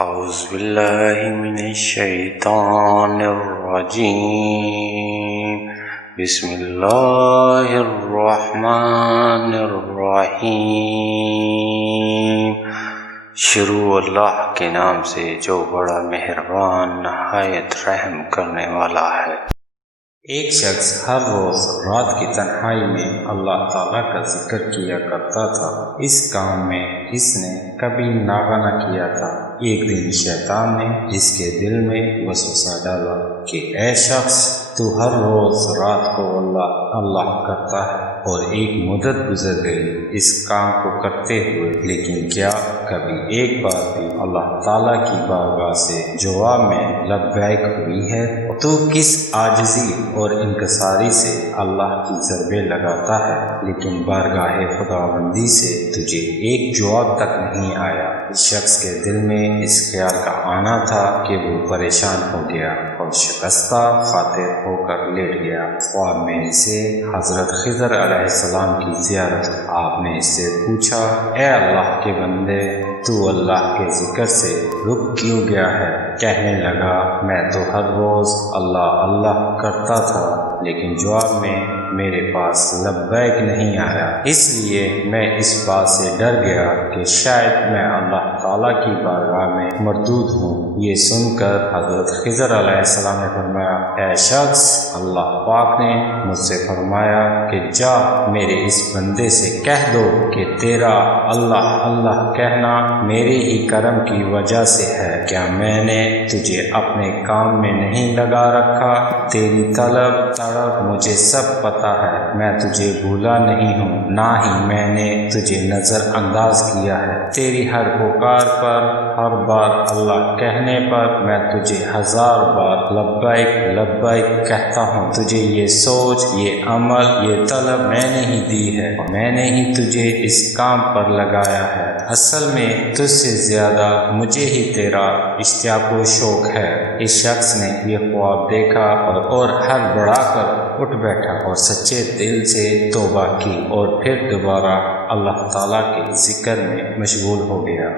اعوذ باللہ من الشیطان الرجیم بسم اللہ الرحمن الرحیم۔ شروع اللہ کے نام سے جو بڑا مہربان نہایت رحم کرنے والا ہے۔ ایک شخص ہر روز رات کی تنہائی میں اللہ تعالیٰ کا ذکر کیا کرتا تھا۔ اس کام میں اس نے کبھی ناغہ نہ کیا تھا۔ ایک دن شیطان نے اس کے دل میں وسوسہ ڈالا کہ اے شخص، تو ہر روز رات کو اللہ اللہ کرتا ہے اور ایک مدت گزر گئی اس کام کو کرتے ہوئے، لیکن کیا کبھی ایک بار بھی اللہ تعالیٰ کی بارگاہ سے جواب میں لبیک ہوئی ہے؟ تو کس عاجزی اور انکساری سے اللہ کی ضربیں لگاتا ہے، لیکن بارگاہ خداوندی سے تجھے ایک جواب تک نہیں آیا۔ اس شخص کے دل میں اس خیال کا آنا تھا کہ وہ پریشان ہو گیا اور شکستہ خاطر ہو کر لیٹ گیا۔ خواب میں اسے حضرت خضر علیہ السلام کی زیارت۔ آپ نے اس سے پوچھا، اے اللہ کے بندے، تو اللہ کے ذکر سے رک کیوں گیا ہے؟ کہنے لگا، میں تو ہر روز اللہ اللہ کرتا تھا، لیکن جواب میں میرے پاس لبیک نہیں آیا، اس لیے میں اس بات سے ڈر گیا کہ شاید میں اللہ تعالیٰ کی بارگاہ میں مردود ہوں۔ یہ سن کر حضرت خضر علیہ السلام نے فرمایا، اے شخص، اللہ پاک نے مجھ سے فرمایا کہ جا میرے اس بندے سے کہہ دو کہ تیرا اللہ اللہ کہنا میرے ہی کرم کی وجہ سے ہے۔ کیا میں نے تجھے اپنے کام میں نہیں لگا رکھا؟ تیری طلب تڑپ مجھے سب پتہ ہے، میں تجھے بھولا نہیں ہوں، نہ ہی میں نے تجھے نظر انداز کیا ہے۔ تیری ہر پکار پر، ہر بار اللہ کہنے پر میں تجھے 1000 بار لبیک لبیک کہتا ہوں۔ تجھے یہ سوچ، یہ عمل، یہ طلب میں نے ہی دی ہے، میں نے ہی تجھے اس کام پر لگایا ہے۔ اصل میں تجھ سے زیادہ مجھے ہی تیرا اشتیاق و شوق ہے۔ اس شخص نے یہ خواب دیکھا اور ہر بڑھا کر اٹھ بیٹھا اور سچے دل سے توبہ کی اور پھر دوبارہ اللہ تعالیٰ کے ذکر میں مشغول ہو گیا۔